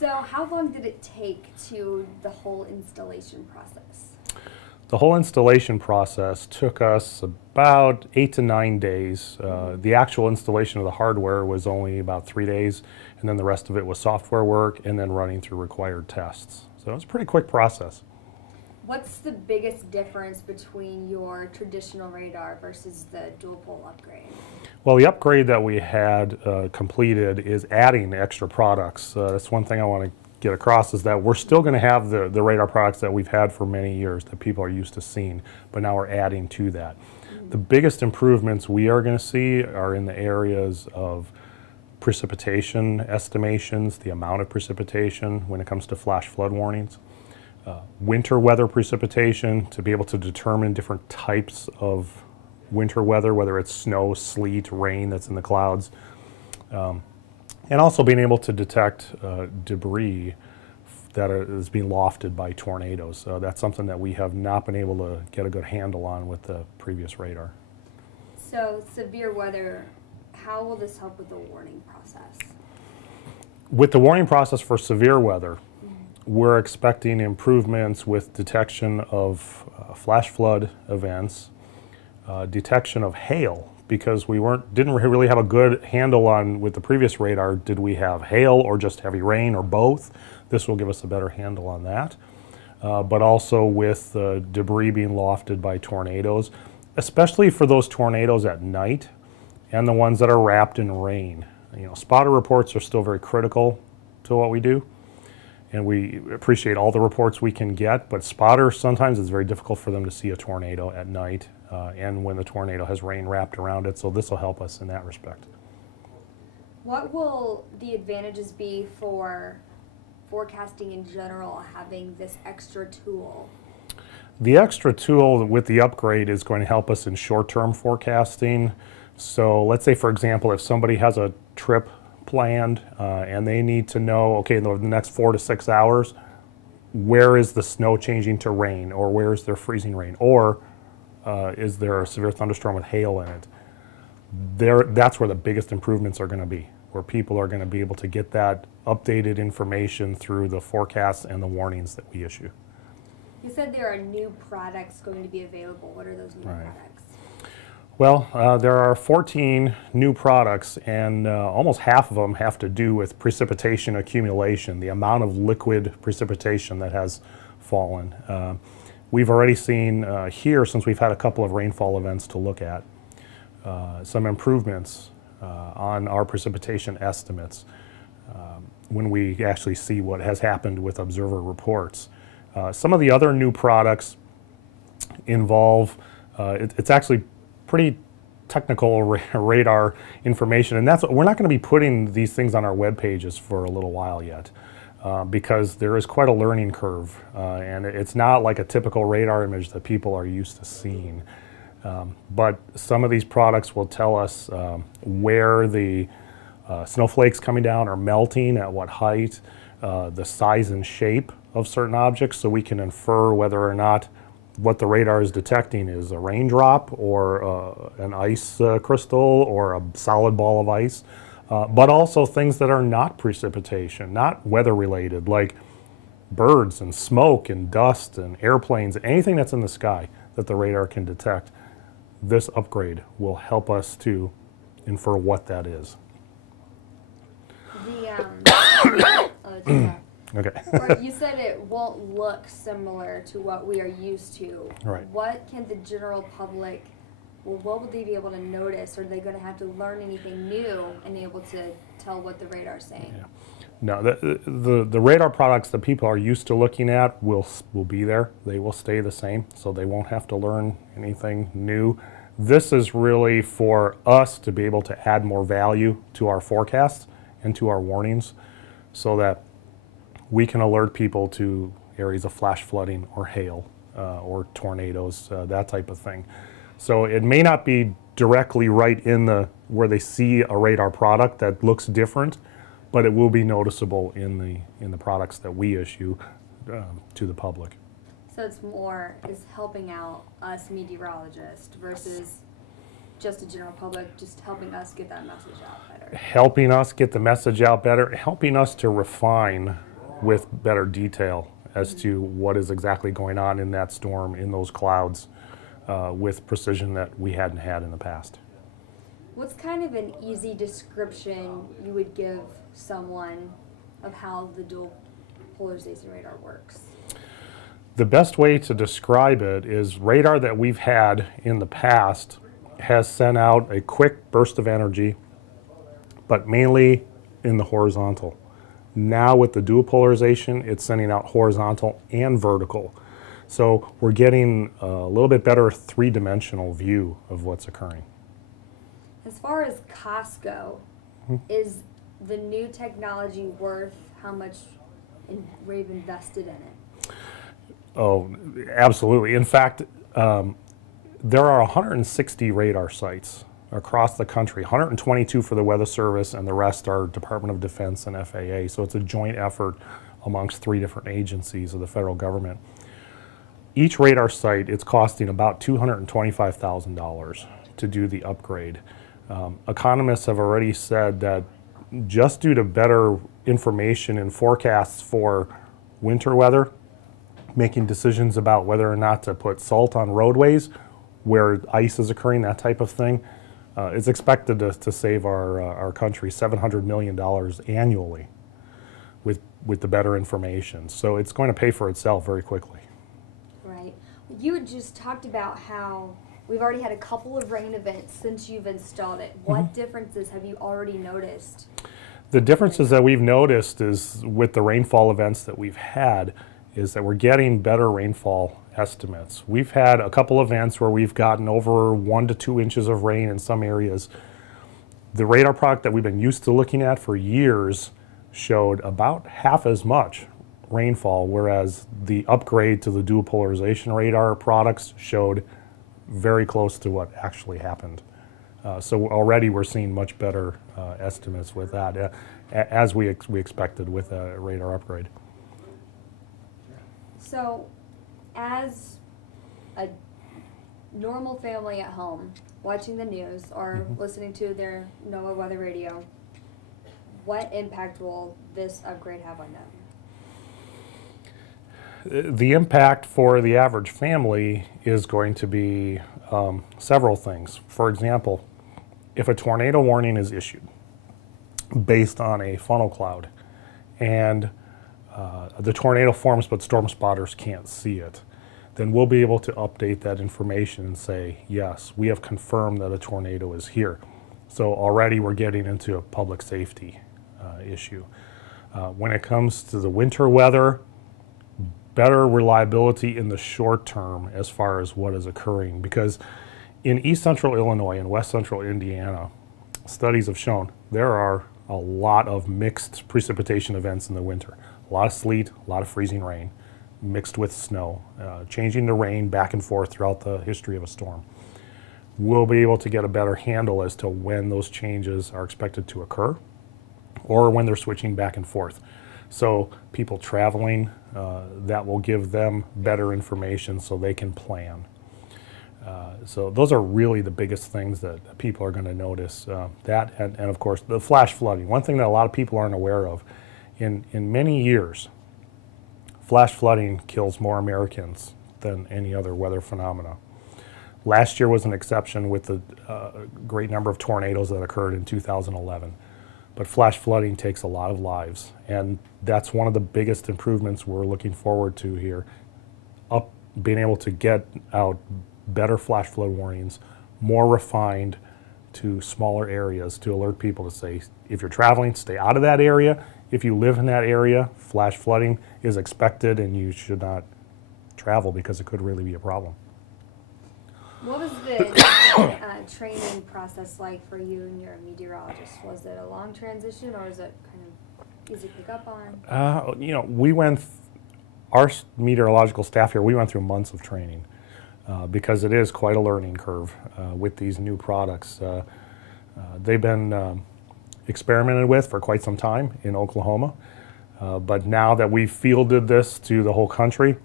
So how long did it take to the whole installation process? The whole installation process took us about 8 to 9 days. The actual installation of the hardware was only about 3 days, and then the rest of it was software work and then running through required tests. So it was a pretty quick process. What's the biggest difference between your traditional radar versus the dual pole upgrade? Well, the upgrade that we had completed is adding extra products. That's one thing I want to get across, is that we're still going to have the radar products that we've had for many years that people are used to seeing, but now we're adding to that. The biggest improvements we are going to see are in the areas of precipitation estimations, the amount of precipitation when it comes to flash flood warnings, winter weather precipitation, to be able to determine different types of winter weather, whether it's snow, sleet, rain that's in the clouds, and also being able to detect debris that is being lofted by tornadoes. That's something that we have not been able to get a good handle on with the previous radar. So severe weather, how will this help with the warning process? With the warning process for severe weather, we're expecting improvements with detection of flash flood events, detection of hail, because we didn't really have a good handle on, with the previous radar, did we have hail or just heavy rain or both? This will give us a better handle on that. But also with debris being lofted by tornadoes, especially for those tornadoes at night and the ones that are wrapped in rain. You know, spotter reports are still very critical to what we do, and we appreciate all the reports we can get, but spotters, sometimes it's very difficult for them to see a tornado at night and when the tornado has rain wrapped around it, so this will help us in that respect. What will the advantages be for forecasting in general, having this extra tool? The extra tool with the upgrade is going to help us in short-term forecasting. So let's say, for example, if somebody has a trip planned and they need to know, okay, in the next 4 to 6 hours, where is the snow changing to rain, or where is there freezing rain, or is there a severe thunderstorm with hail in it? That's where the biggest improvements are going to be, where people are going to be able to get that updated information through the forecasts and the warnings that we issue. You said there are new products going to be available. What are those new products? Well, there are 14 new products, and almost half of them have to do with precipitation accumulation, the amount of liquid precipitation that has fallen. We've already seen here, since we've had a couple of rainfall events to look at, some improvements on our precipitation estimates when we actually see what has happened with observer reports. Some of the other new products involve, it's actually pretty technical radar information, and we're not going to be putting these things on our web pages for a little while yet, because there is quite a learning curve, and it's not like a typical radar image that people are used to seeing. But some of these products will tell us where the snowflakes coming down are melting, at what height, the size and shape of certain objects, so we can infer whether or not what the radar is detecting is a raindrop or an ice crystal or a solid ball of ice, but also things that are not precipitation, not weather related, like birds and smoke and dust and airplanes, anything that's in the sky that the radar can detect. This upgrade will help us to infer what that is. Okay. You said it won't look similar to what we are used to. Right. What can the general public, what would they be able to notice? Are they going to have to learn anything new and be able to tell what the radar is saying? Yeah. No, the radar products that people are used to looking at will be there. They will stay the same, so they won't have to learn anything new. This is really for us to be able to add more value to our forecasts and to our warnings, so that we can alert people to areas of flash flooding or hail or tornadoes, that type of thing. So it may not be directly right in where they see a radar product that looks different, but it will be noticeable in the products that we issue to the public. So it's helping out us meteorologists versus just a general public, just helping us get that message out better. Helping us get the message out better, helping us to refine with better detail as to what is exactly going on in that storm, in those clouds, with precision that we hadn't had in the past. What's kind of an easy description you would give someone of how the dual polarization radar works? The best way to describe it is radar that we've had in the past has sent out a quick burst of energy, but mainly in the horizontal. Now with the dual polarization, it's sending out horizontal and vertical. So we're getting a little bit better three-dimensional view of what's occurring. As far as cost go, is the new technology worth how much we've invested in it? Oh, absolutely. In fact, there are 160 radar sites across the country, 122 for the Weather Service, and the rest are Department of Defense and FAA. So it's a joint effort amongst 3 different agencies of the federal government. Each radar site, it's costing about $225,000 to do the upgrade. Economists have already said that just due to better information and forecasts for winter weather, making decisions about whether or not to put salt on roadways where ice is occurring, that type of thing, is expected to save our country $700 million annually with the better information. So it's going to pay for itself very quickly. Right. You had just talked about how we've already had a couple of rain events since you've installed it. What differences have you already noticed? The differences that we've noticed is with the rainfall events that we've had is that we're getting better rainfall estimates. We've had a couple events where we've gotten over 1 to 2 inches of rain in some areas. The radar product that we've been used to looking at for years showed about half as much rainfall, whereas the upgrade to the dual polarization radar products showed very close to what actually happened. So already we're seeing much better estimates with that, as we expected with a radar upgrade. So, as a normal family at home, watching the news or listening to their NOAA weather radio, what impact will this upgrade have on them? The impact for the average family is going to be several things. For example, if a tornado warning is issued based on a funnel cloud and the tornado forms but storm spotters can't see it, then we'll be able to update that information and say, yes, we have confirmed that a tornado is here. So already we're getting into a public safety issue. When it comes to the winter weather, better reliability in the short term as far as what is occurring, because in east central Illinois and west central Indiana, studies have shown there are a lot of mixed precipitation events in the winter. A lot of sleet, a lot of freezing rain, mixed with snow, changing the rain back and forth throughout the history of a storm. We'll be able to get a better handle as to when those changes are expected to occur or when they're switching back and forth. So people traveling, that will give them better information so they can plan. So those are really the biggest things that people are going to notice. That and of course the flash flooding. One thing that a lot of people aren't aware of, in many years, flash flooding kills more Americans than any other weather phenomena. Last year was an exception with the great number of tornadoes that occurred in 2011. But flash flooding takes a lot of lives, and that's one of the biggest improvements we're looking forward to here. Being able to get out better flash flood warnings, more refined to smaller areas to alert people to say, if you're traveling, stay out of that area. If you live in that area, flash flooding is expected and you should not travel because it could really be a problem. What was the training process like for you and your meteorologist? Was it a long transition, or is it kind of easy to pick up on? You know, our meteorological staff here, we went through months of training because it is quite a learning curve with these new products. They've been experimented with for quite some time in Oklahoma, but now that we've fielded this to the whole country,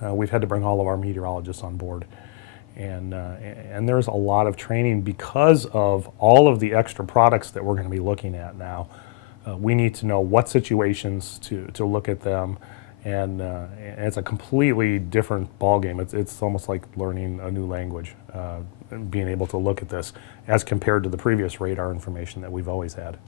we've had to bring all of our meteorologists on board. And there's a lot of training because of all of the extra products that we're going to be looking at now. we need to know what situations to look at them, and it's a completely different ballgame. It's almost like learning a new language, being able to look at this as compared to the previous radar information that we've always had.